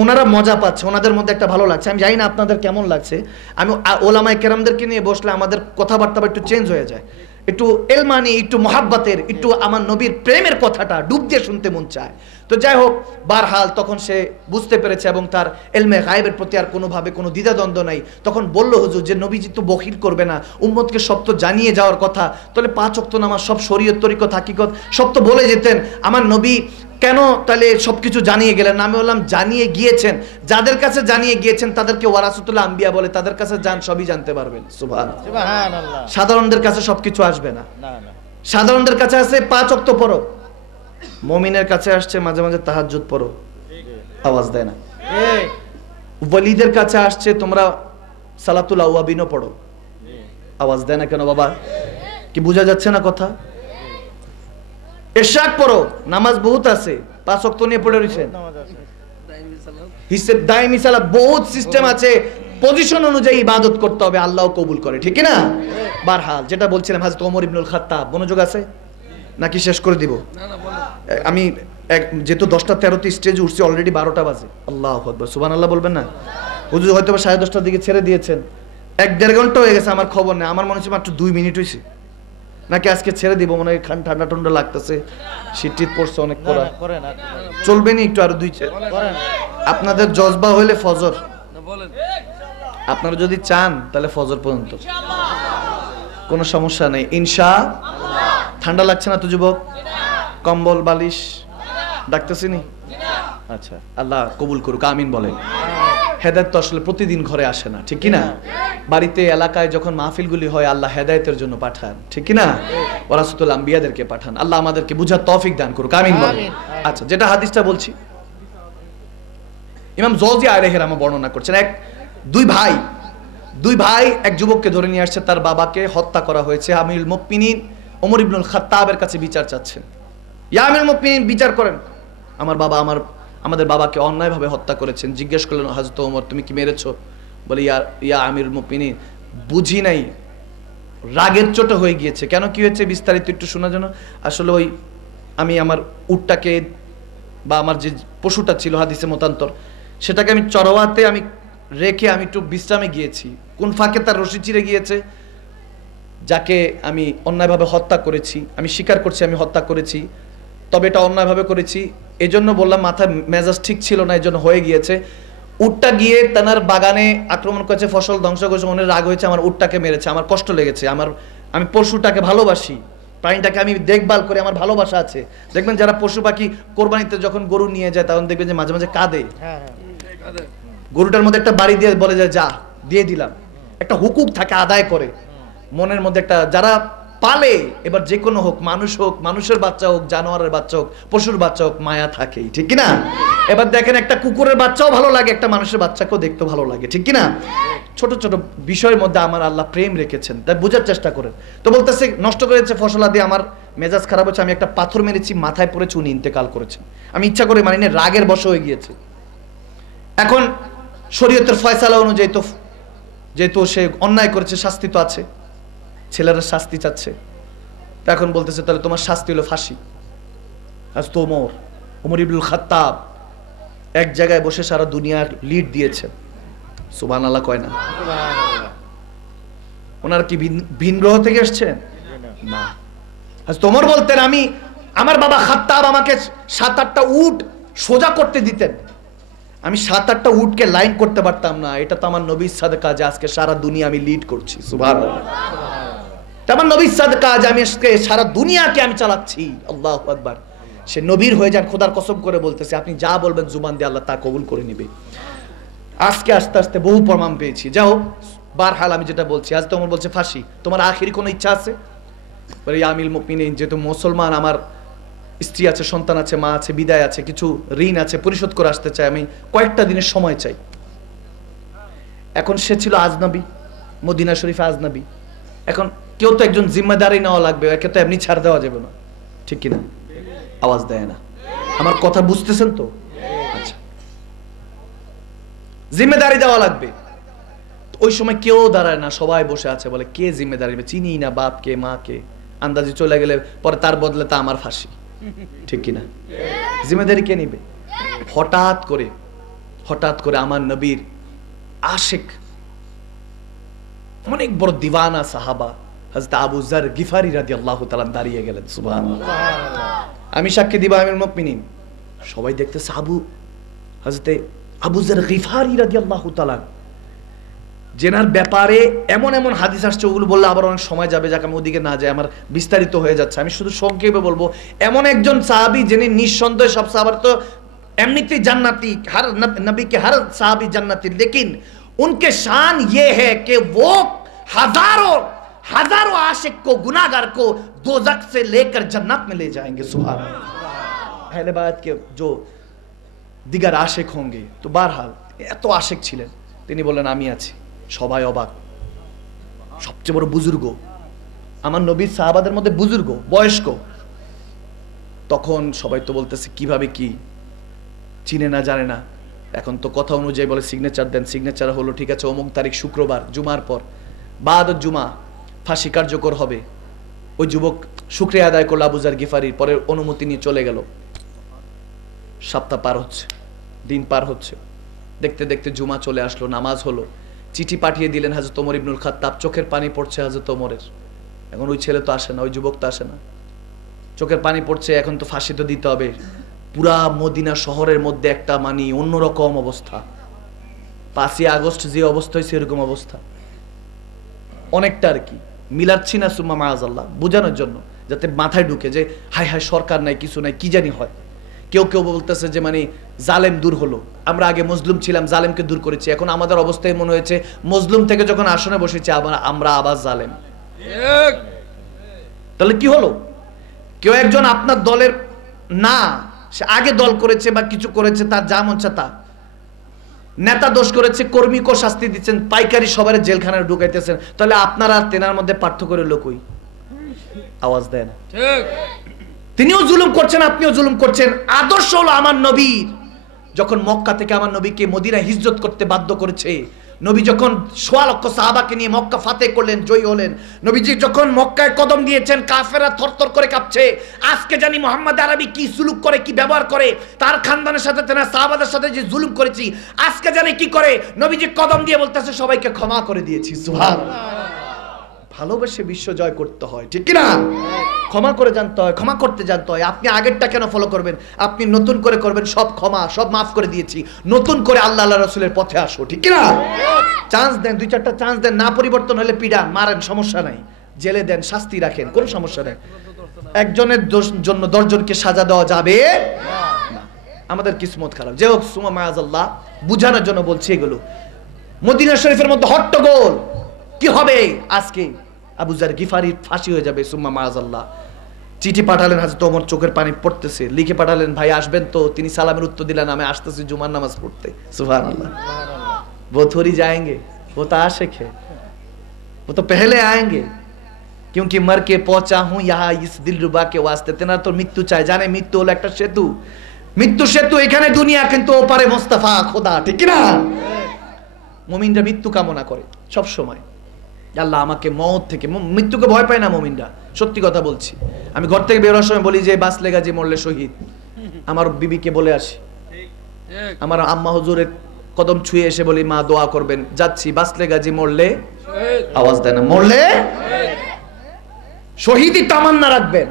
ওনারা মজা পাচ্ছে, ওনাদের মধ্যে একটা ভালো লাগছে। আমি জানি না আপনাদের কেমন লাগছে। আমি ওলামায়ে কেরামদেরকে নিয়ে বসলে আমাদের কথাবার্তা একটু চেঞ্জ হয়ে যায়, একটু এলমানি, একটু মহাব্বতের, একটু আমার নবীর প্রেমের কথাটা ডুব দিয়ে শুনতে মন চায়। তো যাই হোক, বারহাল তখন সে বুঝতে পেরেছে এবং তার ইলমে গায়েবের প্রতি আর কোনোভাবে কোনো দ্বিধাদ্বন্দ্ব নাই। তখন বলল, হুজুর, যে নবীজি তো বখিল করবে না, উম্মতকে সব তো জানিয়ে যাওয়ার কথা, তাহলে 5 ওয়াক্ত নামাজ, সব শরীয়ত তরিকত হাকিকত সব তো বলে যেতেন, আমার নবী কেন তাহলে সবকিছু জানিয়ে গেলেন না? আমি বললাম, জানিয়ে গিয়েছেন, যাদের কাছে জানিয়ে গিয়েছেন তাদেরকে ওয়ারাসাতুল আম্বিয়া বলে, তাদের কাছে যান, সবই জানতে পারবেন। সুবহানাল্লাহ। সাধারণদের কাছে সবকিছু আসবে না। সাধারণদের কাছে আছে 5 ওয়াক্ত পড়ো, মুমিনের কাছে আসছে মাঝে মাঝে তাহাজ্জুদ পড়ো। আওয়াজ দেয় না। ওয়ালিদের কাছে আসছে তোমরা সালাতুল আওয়াবিনও পড়ো। আওয়াজ দেয় না কেন বাবা? কি বোঝা যাচ্ছে না কথা? ইশরাক পড়ো, নামাজ বহুত আছে, 5 ওয়াক্ত নিয়ে পড়ে রইছেন, হিসেব দাইমি সালাত, বহুত সিস্টেম আছে, পজিশন অনুযায়ী ইবাদত করতে হবে, আল্লাহ কবুল করে, ঠিক না? বারহাল যেটা বলছিলাম, হযরত ওমর ইবনুল খাত্তাব, মনোযোগ আছে নাকি শেষ করে দিব? আমি যেহেতু 10টা 13তে স্টেজে উঠছি, অলরেডি 12টা বাজে। আল্লাহু আকবার, সুবহানাল্লাহ বলবেন না? হুজুর হয়তো 10:30টার দিকে ছেড়ে দিয়েছেন, 1-1.5 ঘন্টা হয়ে গেছে, আমার খবর নেই। আমার মনে হচ্ছে মাত্র 2 মিনিট হয়েছে, নাকি আজকে ছেড়ে দিব, মনে হয় ঠান্ডা ঠান্ডা লাগতেছে, শীত টিত পড়ছে অনেক। করা চলবে না একটু আরো 2-4? আপনাদের জজবা হইলে ফজর, আপনারা যদি চান তাহলে ফজর পর্যন্ত, কোনো সমস্যা নেই ইনশাআল্লাহ। ঠান্ডা লাগছে না তো যুবক? কম্বল বালিশ ডাকতেছি নি? আচ্ছা, আল্লাহ কবুল করুক, আমিন বলেন। হেদায়েত তো আসলে প্রতিদিন ঘরে আসে না, ঠিক কি না? বাড়িতে এলাকায় যখন মাহফিলগুলি হয় আল্লাহ হেদায়েতের জন্য পাঠান, ঠিক কি না? ওয়ারাসাতুল আম্বিয়াদেরকে পাঠান। আল্লাহ আমাদেরকে বুঝার তৌফিক দান করুক, আমিন বলেন। আচ্ছা, যেটা হাদিসটা বলছি, ইমাম জওজি আলাইহির রাহমাহ বর্ণনা করছেন, দুই ভাই এক যুবককে ধরে নিয়ে আসছে, তার বাবাকে হত্যা করা হয়েছে। আমিরুল মুমিনিন ওমর ইবনুল খাত্তাবের কাছে বিচার চাচ্ছেন। ইয়া আমিরুল মুমিনিন, বিচার করেন, আমাদের বাবাকে অন্যায়ভাবে হত্যা করেছেন। জিজ্ঞেস করলেন হযরত ওমর, তুমি কি মেরেছো? বলে ইয়া আমিরুল মুমিনিন, বুঝি নাই, রাগের চোটে হয়ে গিয়েছে। কেন, কি হয়েছে বিস্তারিত একটু শোনার জন্য। আসলে আমি আমার উটটাকে বা আমার যে পশুটা ছিল হাদিসে মতান্তর, সেটাকে আমি চরওয়াতে রেখে আমি একটু বিশ্রামে গিয়েছি। কোন ফাঁকে তার রশি চিরে গিয়েছে, যাকে আমি অন্যায়ভাবে হত্যা করেছি, আমি স্বীকার করছি আমি হত্যা করেছি, তবে এটা অন্যায়ভাবে করেছি। এজন্য বললাম মাথা মেজাজ ঠিক ছিল না, এজন্য হয়ে গিয়েছে। উটটা গিয়ে তার বাগানে আক্রমণ করেছে, ফসল ধ্বংস করেছে, মনে রাগ হয়েছে, আমার উটটাকে মেরেছে, আমার কষ্ট লেগেছে। আমি পশুটাকে ভালোবাসি, প্রাণীটাকে আমি দেখভাল করে, আমার ভালোবাসা আছে। দেখবেন যারা পশু পাখি কোরবানিতে যখন গরু নিয়ে যায়, তখন দেখবেন যে মাঝে মাঝে কাঁদে। গরুটার মধ্যে একটা বাড়ি দিয়ে বলে যায়, যা দিয়ে দিলাম, একটা হুকুক থাকে, আদায় করে মনের মধ্যে একটা। যারা পালে, এবার যে কোনো হোক, মানুষ হোক, মানুষের বাচ্চা হোক, জানোয়ারের বাচ্চা হোক, পশুর বাচ্চা হোক, মায়া থাকেই, ঠিক কিনা? এবার দেখেন, একটা কুকুরের বাচ্চাও ভালো লাগে, একটা মানুষের বাচ্চাকেও দেখতে ভালো লাগে, ঠিক কিনা? ছোট ছোট বিষয়ের মধ্যে আমার আল্লাহ প্রেম রেখেছেন, তাই বোঝার চেষ্টা করেন। তো বলতেছে নষ্ট করেছে ফসল আদি, আমার মেজাজ খারাপ হচ্ছে, আমি একটা পাথর মেরেছি, মাথায় পড়েছে, উনি ইন্তেকাল করেছেন। আমি ইচ্ছা করে মানি না, রাগের বশে হয়ে গিয়েছে। এখন শরীয়তের ফয়সালা অনুযায়ী তো যেহেতু সে অন্যায় করেছে, শাস্তি তো আছে, ছেলেরা শাস্তি চাচ্ছে। এখন বলতেছে তাহলে তোমার শাস্তি হলো ফাঁসি। আজ তো ওমর ইবনুল খাত্তাব এক জায়গায় বসে সারা দুনিয়ার লিড দিয়েছেন, সুবহানাল্লাহ কয় না? ওনার কি ভিন গ্রহ থেকে এসছেন? না। আজ ওমর বলতেন, আমার বাবা খাত্তাব আমাকে 7-8টা উট সোজা করতে দিতেন, আমি 7-8টা উটকে লাইন করতে পারতাম না। এটা তো আমার নবীর সাদকা যে আজকে সারা দুনিয়া আমি লিড করছি, সুবহানাল্লাহ। আমার নবীর সাদকা যে আমি আজকে সারা দুনিয়াকে আমি চালাচ্ছি, আল্লাহু আকবার। সে নবীর হয়ে যান, খোদার কসম করে বলতেছে, আপনি যা বলবেন জুবান দিয়ে আল্লাহ তা কবুল করে নেবে। আজকে আস্তে আস্তে বহু প্রমাণ পেয়েছি। যাও, বারহাল আমি যেটা বলছি, আজ তোমার বলছে ফাঁসি, তোমার আখিরি কোনো ইচ্ছা আছে? বলে আমিরুল মুমিনিন, যেহেতু মুসলমান, আমার স্ত্রী আছে, সন্তান আছে, মা আছে, বিদায় আছে, কিছু ঋণ আছে, পরিশোধ করে আসতে চাই, আমি কয়েকটা দিনের সময় চাই। এখন সে ছিল আজনবী, মদিনা শরীফে আজনবী। এখন কেউ তো একজন জিম্মেদারি নেওয়া লাগবে, একে তো এমনি ছাড় দেওয়া যাবে না, ঠিক কিনা? আওয়াজ দেয় না, আমার কথা বুঝতেছেন তো? আচ্ছা, জিম্মেদারি দেওয়া লাগবে। ওই সময় কেউ দাঁড়ায় না, সবাই বসে আছে, বলে কে জিম্মেদারি নেবে? চিনি না, বাপকে মাকে, আন্দাজে চলে গেলে পরে তার বদলে তা আমার ফাঁসি, ঠিক কিনা? জিম্মেদারি কে নিবে? হঠাৎ করে আমার নবীর আশিক, অনেক বড় দিওয়ানা সাহাবা হযরত আবু যার গিফারি রাদিয়াল্লাহু তাআলা দাঁড়িয়ে গেলেন, সুবহানাল্লাহ। আমি সাক্ষী দিব আমিরুল মুমিনিন, সবাই দেখতেছে হযরত আবু যার গিফারি রাদিয়াল্লাহু তাআলা, জেনার ব্যাপারে এমন এমন হাদিস আসছে, ওগুলো বললে আবার অনেক সময় যাবে, যাকে আমি ওদিকে না যাই, আমার বিস্তারিত হয়ে যাচ্ছে। আমি শুধু সংক্ষেপে বলবো, এমন একজন সাহাবী যিনি নিঃসন্দেহে, সব সাহাবার তো এমনিতেই জান্নাতি, हर नबी के हर साहबी जन्नती, लेकिन उनके शान ये है कि वो हजारों आशिक को, गुनाहगार को दोजख से लेकर जन्नत में ले जाएंगे, सुभान अल्लाह। अहले बात के जो दिगर आशिक होंगे, तो बहरहाल এত আশিক ছিলেন, তিনি বললেন আমি আছি। সবাই অবাক, সবচেয়ে বড় বুজুর্গ, আমার নবীর সাহাবাদের মধ্যে বুজুর্গ, বয়স্ক। তখন সবাই তো বলতেছে কিভাবে কি, চিনে না, জানে না। এখন তো কথা অনুযায়ী বলে সিগনেচার দেন, সিগনেচার হলো, ঠিক আছে, অমুক তারিখ শুক্রবার, জুমার পর বাদ জুমা ফাঁসি কার্যকর হবে। ওই যুবক শুকরিয়া আদায় করলো আবু যার গিফারির, পরে অনুমতি নিয়ে চলে গেল। সপ্তাহ পার হচ্ছে, দিন পার হচ্ছে, দেখতে দেখতে জুমা চলে আসলো, নামাজ হলো। চিঠি পাঠিয়ে দিলেন হযরত ওমর ইবনুল খাত্তাব, চোখের পানি পড়ছে হযরত ওমরের। এখন ওই ছেলে তো আসে না, ওই যুবক তো আসে না, চোখের পানি পড়ছে, এখন তো ফাঁসি তো দিতে হবে। পুরা মদিনা শহরের মধ্যে একটা অন্যরকম অবস্থা। 5ই আগস্ট যে অবস্থা হয়েছে এরকম অবস্থা, অনেকটা আর কি মিলাচ্ছি না, সুম্মা মাআযাল্লাহ, বোঝানোর জন্য, যাতে মাথায় ঢুকে যে হায় হায় সরকার নাই, কিছু নাই, কি জানি হয়। কেউ কেউ বলতেছে যে মানে জালেম দূর হলো, আমরা আগে মজলুম ছিলাম, জালেমকে দূর করেছি, এখন আমাদের অবস্থায় মনে হয়েছে মজলুম থেকে যখন আসনে বসেছি আমরা আবার জালেম। তাহলে কি হলো? কেউ একজন আপনার দলের না, সে আগে দল করেছে বা কিছু করেছে, তার যা মন চায় তা, নেতা দোষ করেছে, কর্মীকেও শাস্তি দিচ্ছেন, পাইকারি সবার জেলখানায় ঢুকাইতেছেন, তাহলে আপনারা আর তেনার মধ্যে পার্থক্য রইল কই? আওয়াজ দেন। তিনিও জুলুম করছেন, আপনিও জুলুম করছেন। আদর্শ হলো আমার নবীর। যখন মক্কা থেকে আমার নবীকে মদিনা হিজরত করতে বাধ্য করেছে, নবী যখন ১৬ লক্ষ সাহাবাকে নিয়ে মক্কা ফাতেহ করলেন, জয়ী হলেন, নবীজি যখন মক্কায় কদম দিয়েছেন, কাফেররা থরথর করে কাঁপছে। আজকে জানি মোহাম্মদ আরবি কি সুলুক করে, কি ব্যবহার করে, তার খানদানের সাথে তেনা সাহাবাদের সাথে যে জুলুম করেছি, আজকে জানি কি করে। নবীজি কদম দিয়ে বলতেছে সবাইকে ক্ষমা করে দিয়েছি। সুবহানাল্লাহ। ভালোবেসে বিশ্ব জয় করতে হয়, ঠিক কি না? ক্ষমা করে জানতে হয়, ক্ষমা করতে জানতে হয়। আপনি আগেরটা কেন ফলো করবেন? আপনি নতুন করে করবেন, সব ক্ষমা, সব মাফ করে দিয়েছি, নতুন করে আল্লাহ আল্লাহ রাসূলের পথে আসো, ঠিক কি না? চান্স দেন, ২-৪টা চান্স দেন, না পরিবর্তন হলে পিডান, মারেন, সমস্যা নাই, জেলে দেন, শাস্তি রাখেন, কোনো সমস্যা নেই। একজনের জন্য ১০ জনকে সাজা দেওয়া যাবে না। আমাদের কিসমত খারাপ। যে হোক, সুমা মাআযাল্লাহ, বুঝানোর জন্য বলছি এগুলো। মদিনা শরীফের মধ্যে হট্টগোল কি হবে আজকে? আবু যার গিফারির ফাঁসি হয়ে যাবে, সুম্মা মাআযাল্লাহ। চিঠি পাঠালেন, হযরত ওমর চোখের পানি পড়তেছে, লিখে পাঠালেন, ভাই আসবেন তো? তিনি সালামের উত্তর দিলেন, আমি আসতেছি জুমার নামাজ পড়তে। সুবহানাল্লাহ। वो थोड़ी जाएंगे, वो तो आशिक है, वो तो पहले आएंगे, क्योंकि मर के पहुंचा हूं यहाँ इस दिलरुबा के वास्ते। तेना तो मृत्यु চায়, জানে মৃত্যু হলো একটা সেতু, মৃত্যু সেতু এখানে দুনিয়া, কিন্তু ওপারে মোস্তফা খোদা, ঠিক কি না? মুমিনরা মৃত্যু কামনা করে সব সময়, আল্লাহ আমাকে মওত থেকে, মৃত্যুকে ভয় পায় না মুমিনরা, সত্যি কথা বলছি। আমি ঘর থেকে বেরোনোর সময় বলি যে বাঁচলে গাজী মরলে শহীদ। আমার বিবিকে বলে আসি, আমার আম্মা হুজুরের কদম ছুঁয়ে এসে বলি, মা দোয়া করবেন, যাচ্ছি, বাঁচলে গাজী মরলে, আওয়াজ দেন না, মরলে শহীদই তামান্না রাখবেন,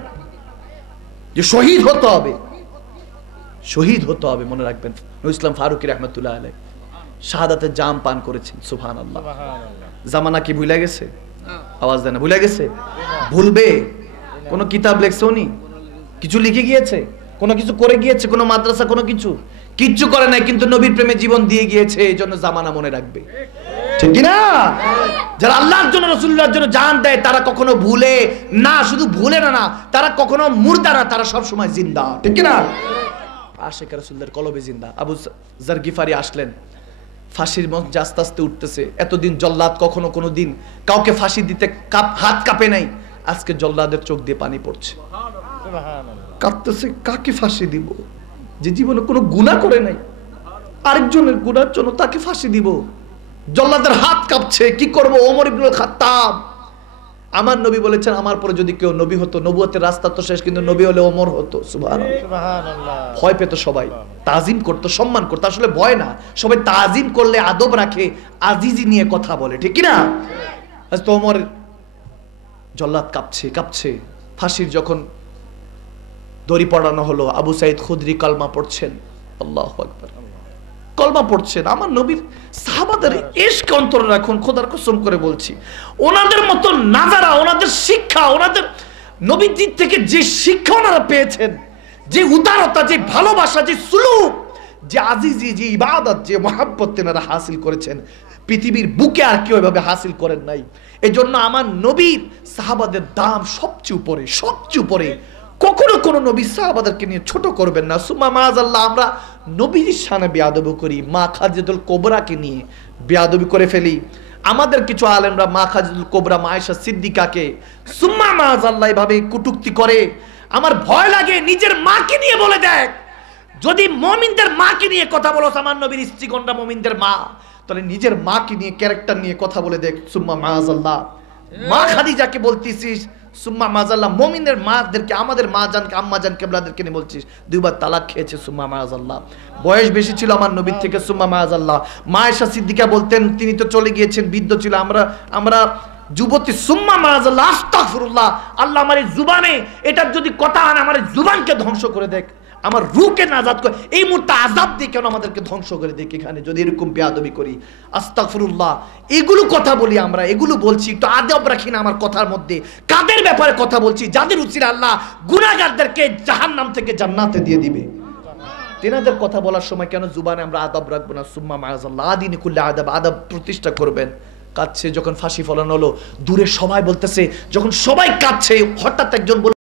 যে শহীদ হতে হবে, শহীদ হতে হবে, মনে রাখবেন। নূর ইসলাম ফারুকী রাহমাতুল্লাহ আলাইহি শাহাদাতের জাম পান করেছেন। সুবহানাল্লাহ। জামানা কি ভুলে গেছে? আওয়াজ দেন না, ভুলে গেছে? ভুলবে? কোন কিতাব লেখছে উনি? কিছু লিখে গিয়েছে? কোনো কিছু করে গিয়েছে? কোনো মাদ্রাসা কোনো কিছু কিচ্ছু করে নাই, কিন্তু নবীর প্রেমে জীবন দিয়ে গিয়েছে, এই জন্য জামানা মনে রাখবে, ঠিক কি না? যারা আল্লাহর জন্য, রাসূলুল্লাহর জন্য জান দেয়, তারা কখনো ভুলে না, শুধু ভুলে না, তারা কখনো মুর্দা না, তারা সব সময় জিন্দা, ঠিক কি না? আশিক রাসূলুল্লাহর কলবে জিন্দা। আবু যার গিফারি আসলেন, ফাঁসির মঞ্চে আস্তে আস্তে উঠতেছে। এতদিন জল্লাদ কখনো কোনো দিন কাউকে ফাঁসি দিতে হাত কাঁপে নাই, আজকে জল্লাদের চোখ দিয়ে পানি পড়ছে, কাঁপতেছে, কাকে ফাঁসি দিব? যে জীবনে কোনো গুনাহ করে নাই, আরেকজনের গুনার জন্য তাকে ফাঁসি দিব? জল্লাদের হাত কাঁপছে, কি করব? ওমর ইবনুল খাত্তাব, আমার নবী বলেছেন, আমার পরে যদি কেউ নবী হতো, নবুয়তের রাস্তা তো শেষ, কিন্তু নবী হলে ওমর হতো। সুবহানাল্লাহ। ভয় পেত সবাই, তাজিম করতো, সম্মান করতো। আসলে ভয় না, সবাই তাজিম করলে আদব রাখে, আজিজি নিয়ে কথা বলে, ঠিক কি না? আজ তো ওমর, জল্লাদ কাঁপছে কাঁপছে। ফাঁসির যখন দড়ি পড়ানো হলো, আবু সাইদ খুদরি কলমা পড়ছেন, আল্লাহু আকবার, কলমা পড়ছেন। আমার নবীর সাহাবাদের ইশক অন্তরে রাখুন, খোদার কসম করে বলছি, ওনাদের মতো নাজারা, ওনাদের শিক্ষা, ওনাদের নবীর দিক থেকে যে শিক্ষা ওনারা পেয়েছেন, যে উদারতা, যে ভালোবাসা, যে সুলুক, যে আজিজি, যে ইবাদত, যে মহাব্বত তেনারা হাসিল করেছেন, পৃথিবীর বুকে আর কেউ এভাবে হাসিল করেন নাই। এই জন্য আমার নবীর সাহাবাদের দাম সবচেয়ে উপরে, সবচেয়ে উপরে। কখনো কোন নবী সাহাবাদেরকে নিয়ে ছোট করবেন না। সুম্মা মাআযাল্লাহ, আমরা নবীর শানে বেয়াদবি করি, মা খাদিজাতুল কোবরাকে নিয়ে বেয়াদবি করে ফেলি। আমাদের কিছু আলেমরা মা খাদিজাতুল কোবরা, মা আয়েশা সিদ্দিকাকে সুম্মা মাআযাল্লাহ এভাবে কটূক্তি করে। আমার ভয় লাগে, নিজের মাকে নিয়ে বলে দেখ, যদি মুমিনদের মাকে নিয়ে কথা বলো, আমার নবীর স্ত্রীগণরা মুমিনদের মা, তাহলে নিজের মাকে নিয়ে, ক্যারেক্টার নিয়ে কথা বলে দেখ। সুম্মা মাআযাল্লাহ, মা খাদিজাকে বলতেছিস, সুম্মা মাআযাল্লাহ, মুমিনের মাদেরকে, আমাদের মা জানকে, আম্মা জান কেবলাদেরকে নিয়ে বলছিস, দুইবার তালাক খেয়েছে, সুম্মা মাআযাল্লাহ। বয়স বেশি ছিল আমার নবীর থেকে, সুম্মা মাআযাল্লাহ। মা আয়েশা সিদ্দিকা বলতেন, তিনি তো চলে গিয়েছেন, বৃদ্ধ ছিল, আমরা যুবতী, সুম্মা মাআযাল্লাহ, আস্তাগফিরুল্লাহ, আল্লাহ আমার জুবানে এটার যদি কথা আনে, আমার জুবানকে ধ্বংস করে দেখ, আমার রূহকে নাজাত করে, এই মুহূর্তে আযাব দিয়ে কেন আমাদেরকে ধ্বংস করে দেখ এখানে, যদি এরকম বেয়াদবি করি। আস্তাগফিরুল্লাহ, এগুলো কথা বলি আমরা, এগুলো বলছি, একটু আদব রাখি না আমার কথার মধ্যে। কাদের ব্যাপারে কথা বলছি? যাদের উচিত আল্লাহ গুনাহগারদেরকে জাহান্নাম থেকে জান্নাতে দিয়ে দিবে। তেনাদের কথা বলার সময় কেন জুবানে আমরা আদব রাখবো না? সুম্মা মাআযাল্লাহ আদিনি কুল্লি আদব, আদব প্রতিষ্ঠা করবেন। কাঁদছে যখন ফাঁসি ফলানো হলো, দূরে সবাই বলতেছে, যখন সবাই কাঁদছে, হঠাৎ একজন